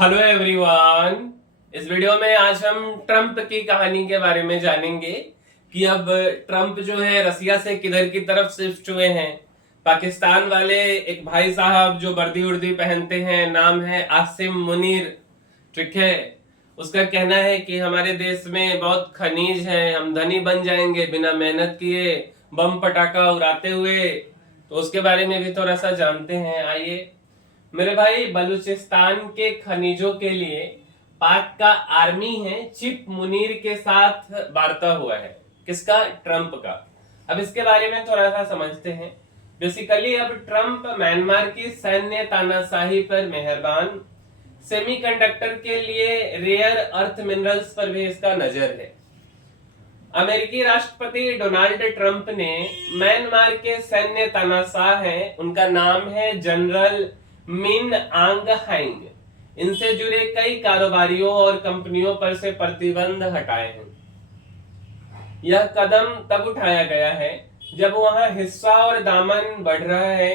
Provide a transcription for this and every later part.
Hello everyone. इस video में आज हम ट्रंप की कहानी के बारे में जानेंगे कि अब ट्रंप जो है रसिया से किधर की तरफ शिफ्ट हुए हैं। पाकिस्तान वाले एक भाई साहब जो वर्दी उर्दी पहनते हैं, नाम है आसिम मुनीर, ठीक है। उसका कहना है कि हमारे देश में बहुत खनिज है, हम धनी बन जाएंगे बिना मेहनत किए, बम पटाखा उड़ाते हुए। तो उसके बारे में भी थोड़ा सा जानते हैं, आइए। मेरे भाई, बलूचिस्तान के खनिजों के लिए पाक का आर्मी है चिप मुनीर के साथ वार्ता हुआ है। किसका? ट्रंप का। अब इसके बारे में थोड़ा सा समझते हैं। बेसिकली अब ट्रंप म्यांमार की सैन्य तानाशाही पर मेहरबान, सेमीकंडक्टर के लिए रेयर अर्थ मिनरल्स पर भी इसका नजर है। अमेरिकी राष्ट्रपति डोनाल्ड ट्रंप ने म्यांमार के सैन्य तानाशाह हैं, उनका नाम है जनरल मिन आंग हाइंग, इनसे जुड़े कई कारोबारियों और कंपनियों पर से प्रतिबंध हटाए हैं। यह कदम तब उठाया गया है जब वहां हिस्सा और दामन बढ़ रहा है।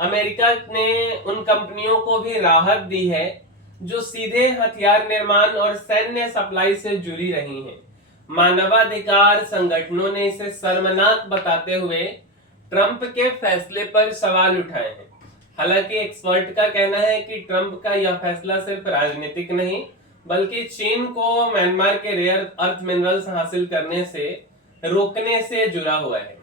अमेरिका ने उन कंपनियों को भी राहत दी है जो सीधे हथियार निर्माण और सैन्य सप्लाई से जुड़ी रही हैं। मानवाधिकार संगठनों ने इसे शर्मनाक बताते हुए ट्रंप के फैसले पर सवाल उठाए हैं। हालांकि एक्सपर्ट का कहना है कि ट्रंप का यह फैसला सिर्फ राजनीतिक नहीं, बल्कि चीन को म्यांमार के रेयर अर्थ मिनरल्स हासिल करने से रोकने से जुड़ा हुआ है।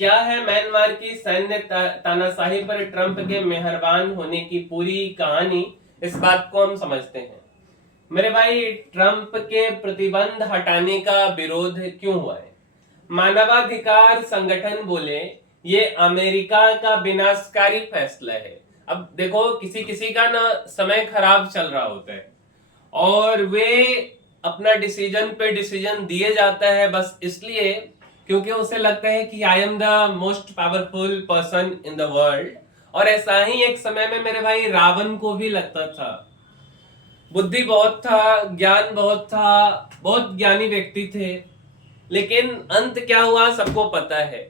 क्या है म्यांमार की सैन्य तानाशाही पर ट्रंप के मेहरबान होने की पूरी कहानी, इस बात को हम समझते हैं। मेरे भाई, ट्रंप के प्रतिबंध हटाने का विरोध क्यों हुआ है? मानवाधिकार संगठन बोले ये अमेरिका का विनाशकारी फैसला है। अब देखो, किसी किसी का ना समय खराब चल रहा होता है और वे अपना डिसीजन पे डिसीजन दिए जाता है बस इसलिए क्योंकि उसे लगता है कि I am the most powerful person in the world. और ऐसा ही एक समय में मेरे भाई रावण को भी लगता था। बुद्धि बहुत था, ज्ञान बहुत था, बहुत ज्ञानी व्यक्ति थे, लेकिन अंत क्या हुआ सबको पता है।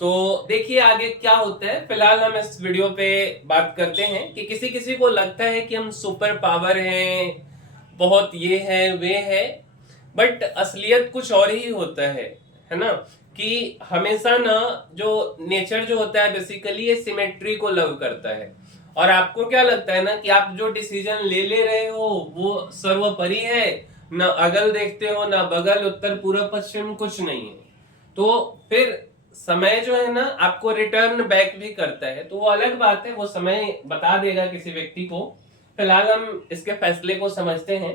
तो देखिए आगे क्या होता है। फिलहाल हम इस वीडियो पे बात करते हैं कि किसी किसी को लगता है कि हम सुपर पावर हैं, बहुत ये है वे है, बट असलियत कुछ और ही होता है ना। कि हमेशा ना जो नेचर जो होता है बेसिकली ये सिमेट्री को लव करता है। और आपको क्या लगता है ना कि आप जो डिसीजन ले रहे हो वो सर्वोपरि है, ना अगल देखते हो ना बगल, उत्तर पूर्व पश्चिम कुछ नहीं है। तो फिर समय जो है ना आपको रिटर्न बैक भी करता है, तो वो अलग बात है, वो समय बता देगा किसी व्यक्ति को। फिलहाल हम इसके फैसले को समझते हैं।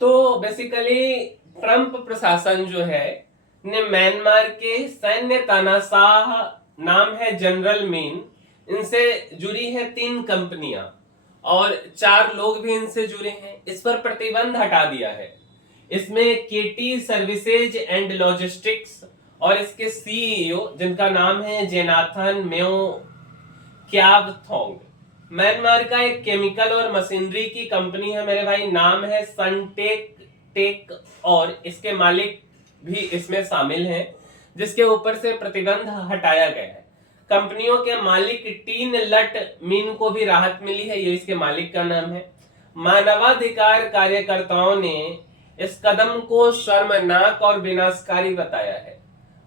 तो बेसिकली ट्रंप प्रशासन जो है ने म्यांमार के सैन्य तानाशाह, नाम है जनरल मीन, इनसे जुड़ी है 3 कंपनियां और 4 लोग भी इनसे जुड़े हैं, इस पर प्रतिबंध हटा दिया है। इसमें केटी सर्विसेज एंड लॉजिस्टिक्स और इसके सीईओ जिनका नाम है जेनाथन मेओ क्यावथोंग। म्यांमार का एक केमिकल और मशीनरी की कंपनी है मेरे भाई, नाम है सनटेक टेक, और इसके मालिक भी इसमें शामिल हैं, जिसके ऊपर से प्रतिबंध हटाया गया है। कंपनियों के मालिक टीन लट मीन को भी राहत मिली है, ये इसके मालिक का नाम है। मानवाधिकार कार्यकर्ताओं ने इस कदम को शर्मनाक और विनाशकारी बताया है।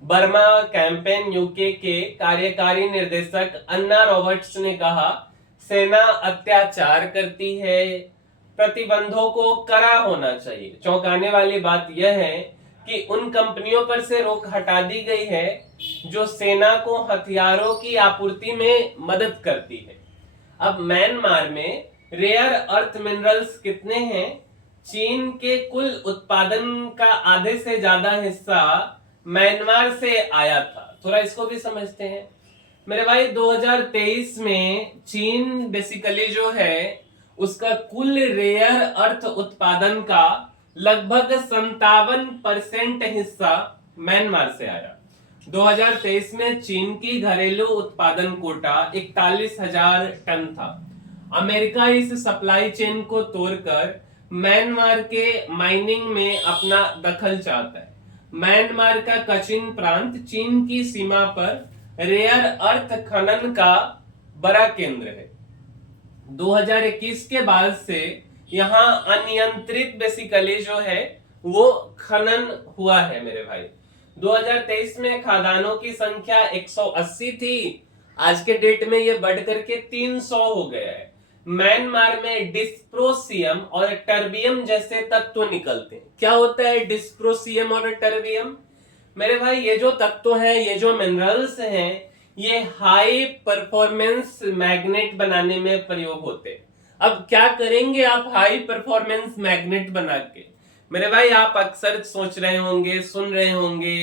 बर्मा कैंपेन यूके के कार्यकारी निर्देशक अन्ना रॉबर्ट्स ने कहा, सेना अत्याचार करती है, प्रतिबंधों को कड़ा होना चाहिए। चौंकाने वाली बात यह है कि उन कंपनियों पर से रोक हटा दी गई है जो सेना को हथियारों की आपूर्ति में मदद करती है। अब म्यांमार में रेयर अर्थ मिनरल्स कितने हैं? चीन के कुल उत्पादन का आधे से ज्यादा हिस्सा म्यांमार से आया था। थोड़ा इसको भी समझते हैं मेरे भाई। 2023 में चीन बेसिकली जो है उसका कुल रेयर अर्थ उत्पादन का लगभग 57% हिस्सा म्यांमार से आया। 2023 में चीन की घरेलू उत्पादन कोटा 41,000 टन था। अमेरिका इस सप्लाई चेन को तोड़कर म्यांमार के माइनिंग में अपना दखल चाहता है। म्यांमार का कचिन प्रांत चीन की सीमा पर रेयर अर्थ खनन का बड़ा केंद्र है। 2021 के बाद से यहाँ अनियंत्रित बेसिकली जो है वो खनन हुआ है मेरे भाई। 2023 में खादानों की संख्या 180 थी, आज के डेट में ये बढ़ करके 300 हो गया है। म्यांमार में डिस्प्रोसियम और टर्बियम जैसे तत्व निकलते हैं। क्या होता है डिस्प्रोसियम और टर्बियम? मेरे भाई ये जो तत्व हैं, ये जो मिनरल्स हैं, ये हाई परफॉर्मेंस मैग्नेट बनाने में प्रयोग होते हैं। अब क्या करेंगे आप हाई परफॉर्मेंस मैग्नेट बना के? मेरे भाई आप अक्सर सोच रहे होंगे, सुन रहे होंगे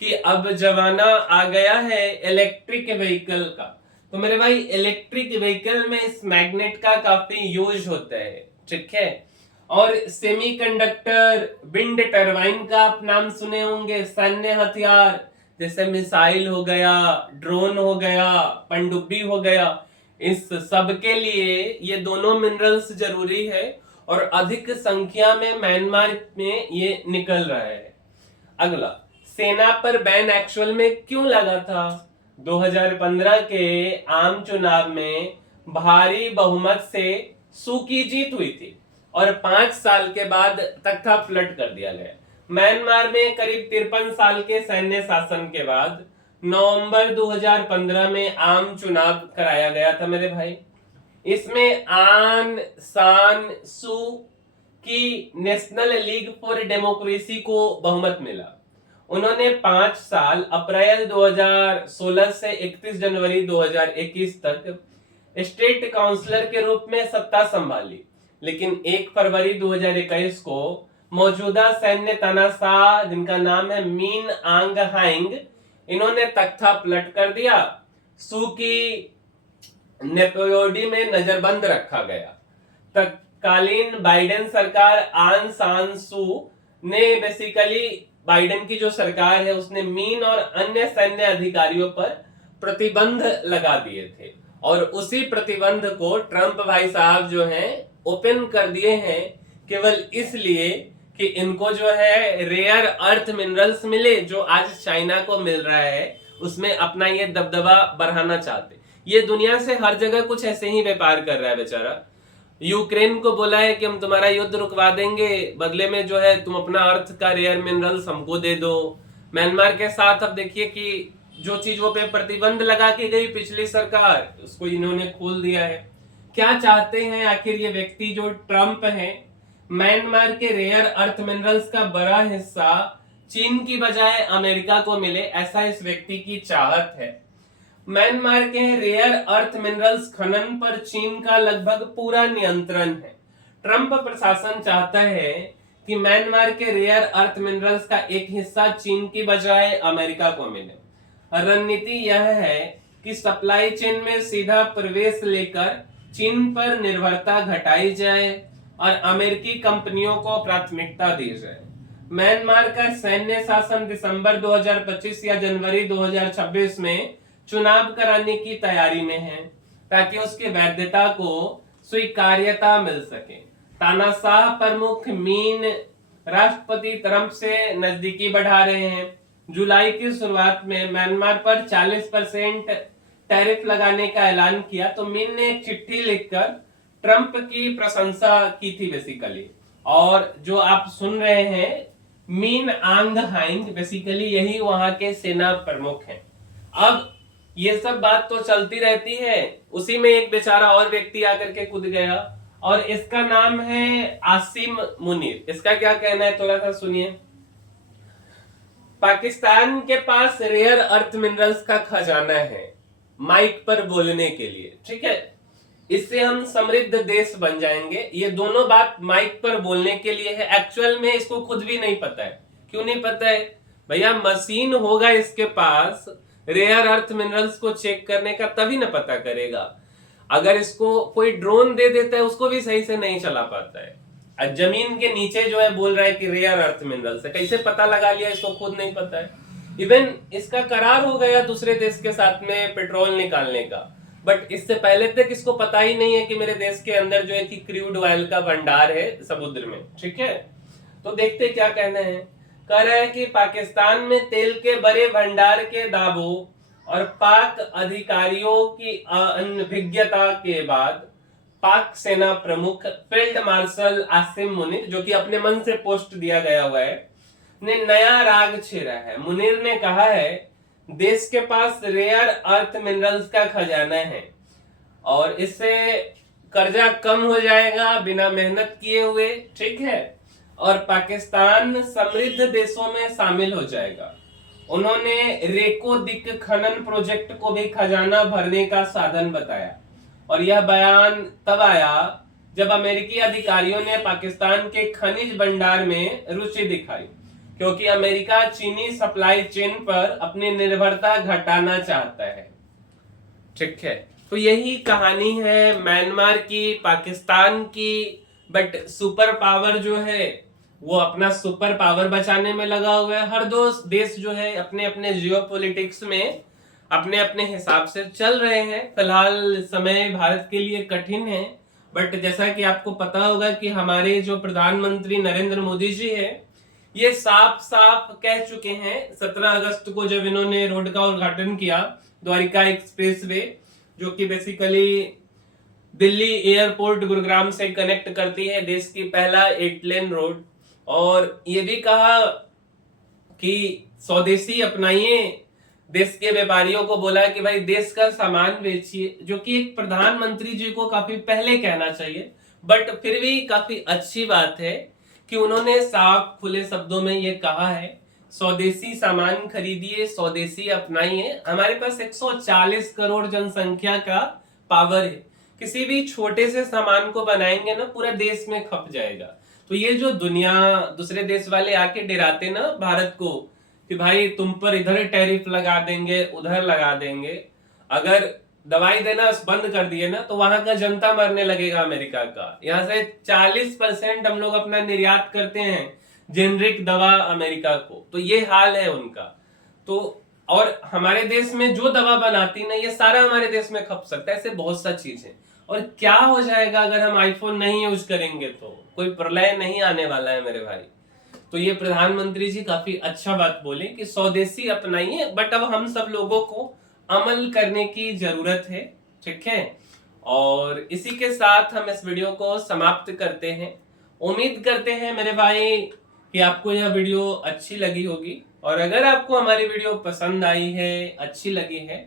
कि अब जमाना आ गया है इलेक्ट्रिक व्हीकल का। तो मेरे भाई इलेक्ट्रिक व्हीकल में इस मैग्नेट का काफी यूज होता है, ठीक है। और सेमीकंडक्टर, विंड टरबाइन का आप नाम सुने होंगे, सैन्य हथियार जैसे मिसाइल हो गया, ड्रोन हो गया, पनडुब्बी हो गया, इस सब के लिए ये दोनों मिनरल्स जरूरी है और अधिक संख्या में म्यांमार में ये निकल रहा है। अगला, सेना पर बैन एक्चुअल में क्यों लगा था? 2015 के आम चुनाव में भारी बहुमत से सू की जीत हुई थी और 5 साल के बाद तख्ता पलट कर दिया गया। म्यांमार में करीब 53 साल के सैन्य शासन के बाद नवंबर 2015 में आम चुनाव कराया गया था मेरे भाई। इसमें आन सान सू की नेशनल लीग फॉर डेमोक्रेसी को बहुमत मिला। उन्होंने 5 साल अप्रैल 2016 से 31 जनवरी 2021 तक स्टेट काउंसलर के रूप में सत्ता संभाली, लेकिन 1 फरवरी 2021 को मौजूदा सैन्य तानाशाह जिनका नाम है मीन आंग हाइंग, इन्होंने तख्ता पलट कर दिया। सू की नेपोयोडी में नजरबंद रखा गया। तत्कालीन बाइडेन सरकार आन सान सू ने बेसिकली, बाइडेन की जो सरकार है उसने मीन और अन्य सैन्य अधिकारियों पर प्रतिबंध लगा दिए थे और उसी प्रतिबंध को ट्रंप भाई साहब जो हैं ओपन कर दिए हैं, केवल इसलिए कि इनको जो है रेयर अर्थ मिनरल्स मिले जो आज चाइना को मिल रहा है, उसमें अपना ये दबदबा बढ़ाना चाहते। ये दुनिया से हर जगह कुछ ऐसे ही व्यापार कर रहा है बेचारा। यूक्रेन को बोला है कि हम तुम्हारा युद्ध रुकवा देंगे, बदले में जो है तुम अपना अर्थ का रेयर मिनरल्स हमको दे दो। म्यांमार के साथ अब देखिए कि जो चीजों पे प्रतिबंध लगा के गई पिछली सरकार, उसको इन्होंने खोल दिया है। क्या चाहते हैं आखिर ये व्यक्ति जो ट्रंप है? म्यांमार के रेयर अर्थ मिनरल्स का बड़ा हिस्सा चीन की बजाय अमेरिका को मिले, ऐसा इस व्यक्ति की चाहत है। म्यांमार के रेयर अर्थ मिनरल्स खनन पर चीन का लगभग पूरा नियंत्रण है। ट्रंप प्रशासन चाहता है कि म्यांमार के रेयर अर्थ मिनरल्स का एक हिस्सा चीन की बजाय अमेरिका को मिले। रणनीति यह है कि सप्लाई चेन में सीधा प्रवेश लेकर चीन पर निर्भरता घटाई जाए और अमेरिकी कंपनियों को प्राथमिकता दी जाए। म्यांमार का सैन्य शासन दिसंबर 2025 या जनवरी 2026 में चुनाव कराने की तैयारी में है ताकि उसकी वैधता को स्वीकार्यता मिल सके। तानाशाह प्रमुख मीन राष्ट्रपति ट्रंप से नजदीकी बढ़ा रहे हैं। जुलाई की शुरुआत में म्यांमार पर 40% टैरिफ लगाने का ऐलान किया तो मीन ने एक चिट्ठी लिखकर ट्रंप की प्रशंसा की थी बेसिकली। और जो आप सुन रहे हैं मीन आंग हाइंग, बेसिकली यही वहां के सेना प्रमुख हैं। अब ये सब बात तो चलती रहती है, उसी में एक बेचारा और व्यक्ति आकर के कूद गया और इसका नाम है आसिम मुनीर। इसका क्या कहना है थोड़ा सा सुनिए। पाकिस्तान के पास रेयर अर्थ मिनरल्स का खजाना है माइक पर बोलने के लिए, ठीक है, इससे हम समृद्ध देश बन जाएंगे। ये दोनों बात माइक पर बोलने के लिए है, एक्चुअल में इसको खुद भी नहीं पता है। क्यों नहीं पता है भैया? मशीन होगा इसके पास रेयर अर्थ मिनरल्स को चेक करने का, तभी ना पता करेगा। अगर इसको कोई ड्रोन दे देता है उसको भी सही से नहीं चला पाता है। जमीन के नीचे जो है बोल रहा है कि रेयर अर्थ मिनरल्स है, कैसे पता लगा लिया इसको खुद नहीं पता है। इवन इसका करार हो गया दूसरे देश के साथ में पेट्रोल निकालने का, बट इससे पहले तक इसको पता ही नहीं है कि मेरे देश के अंदर जो है कि क्रूड ऑयल का भंडार है समुद्र में, ठीक है। तो देखते क्या कहना है। कह रहा है कि पाकिस्तान में तेल के बड़े भंडार के दावों और पाक अधिकारियों की अनभिज्ञता के बाद पाक सेना प्रमुख फील्ड मार्शल आसिम मुनीर, जो कि अपने मन से पोस्ट दिया गया हुआ है, ने नया राग छेड़ा है। मुनीर ने कहा है देश के पास रेयर अर्थ मिनरल्स का खजाना है और इससे कर्जा कम हो जाएगा बिना मेहनत किए हुए, ठीक है, और पाकिस्तान समृद्ध देशों में शामिल हो जाएगा। उन्होंने रेको दिक खनन प्रोजेक्ट को भी खजाना भरने का साधन बताया और यह बयान तब आया जब अमेरिकी अधिकारियों ने पाकिस्तान के खनिज भंडार में रुचि दिखाई, क्योंकि अमेरिका चीनी सप्लाई चेन पर अपनी निर्भरता घटाना चाहता है। ठीक है, तो यही कहानी है म्यांमार की, पाकिस्तान की। बट सुपर पावर जो है वो अपना सुपर पावर बचाने में लगा हुआ है। हर दो देश जो है अपने अपने जियोपॉलिटिक्स में अपने अपने हिसाब से चल रहे हैं। फिलहाल समय भारत के लिए कठिन है, बट जैसा कि आपको पता होगा कि हमारे जो प्रधानमंत्री नरेंद्र मोदी जी है, ये साफ साफ कह चुके हैं 17 अगस्त को जब इन्होंने रोड का उद्घाटन किया, द्वारिका एक्सप्रेसवे, जो कि बेसिकली दिल्ली एयरपोर्ट गुरुग्राम से कनेक्ट करती है, देश की पहला 8 लेन रोड। और ये भी कहा कि स्वदेशी अपनाइए, देश के व्यापारियों को बोला कि भाई देश का सामान बेचिए, जो कि एक प्रधानमंत्री जी को काफी पहले कहना चाहिए, बट फिर भी काफी अच्छी बात है कि उन्होंने साफ खुले शब्दों में ये कहा है स्वदेशी सामान खरीदिए, स्वदेशी अपनाइए। हमारे पास 140 करोड़ जनसंख्या का पावर है, किसी भी छोटे से सामान को बनाएंगे ना पूरा देश में खप जाएगा। तो ये जो दुनिया दूसरे देश वाले आके डराते ना भारत को कि भाई तुम पर इधर टैरिफ लगा देंगे, उधर लगा देंगे, अगर दवाई देना बंद कर दिए ना तो वहां का जनता मरने लगेगा अमेरिका का। यहाँ से 40% हम लोग अपना निर्यात करते हैं जेनरिक दवा अमेरिका को, तो ये हाल है उनका। तो और हमारे देश में जो दवा बनाती ना ये सारा हमारे देश में खप सकता है। ऐसे बहुत सा चीज है। और क्या हो जाएगा अगर हम आईफोन नहीं यूज करेंगे, तो कोई प्रलय नहीं आने वाला है मेरे भाई। तो ये प्रधानमंत्री जी काफी अच्छा बात बोले कि स्वदेशी अपनाइए, बट अब हम सब लोगों को अमल करने की जरूरत है, ठीक है। और इसी के साथ हम इस वीडियो को समाप्त करते हैं। उम्मीद करते हैं मेरे भाई कि आपको यह वीडियो अच्छी लगी होगी, और अगर आपको हमारी वीडियो पसंद आई है, अच्छी लगी है,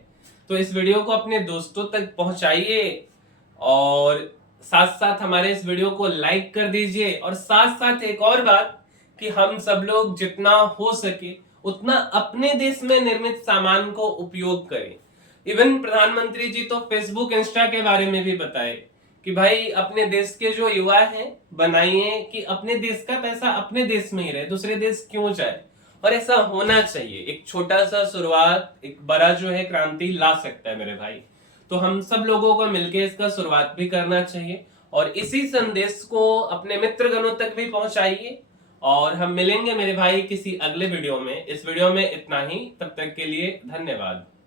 तो इस वीडियो को अपने दोस्तों तक पहुंचाइए और साथ साथ हमारे इस वीडियो को लाइक कर दीजिए। और साथ साथ एक और बात कि हम सब लोग जितना हो सके उतना अपने देश में निर्मित सामान को उपयोग करें। इवन प्रधानमंत्री जी तो फेसबुक, इंस्टा के बारे में भी बताए कि भाई अपने देश के जो युवा हैं बनाइए कि अपने देश का पैसा अपने देश में ही रहे, दूसरे देश क्यों जाए। और ऐसा होना चाहिए। एक छोटा सा शुरुआत एक बड़ा जो है क्रांति ला सकता है मेरे भाई। तो हम सब लोगों को मिलकर इसका शुरुआत भी करना चाहिए और इसी संदेश को अपने मित्रगणों तक भी पहुंचाइए। और हम मिलेंगे मेरे भाई किसी अगले वीडियो में। इस वीडियो में इतना ही, तब तक के लिए धन्यवाद।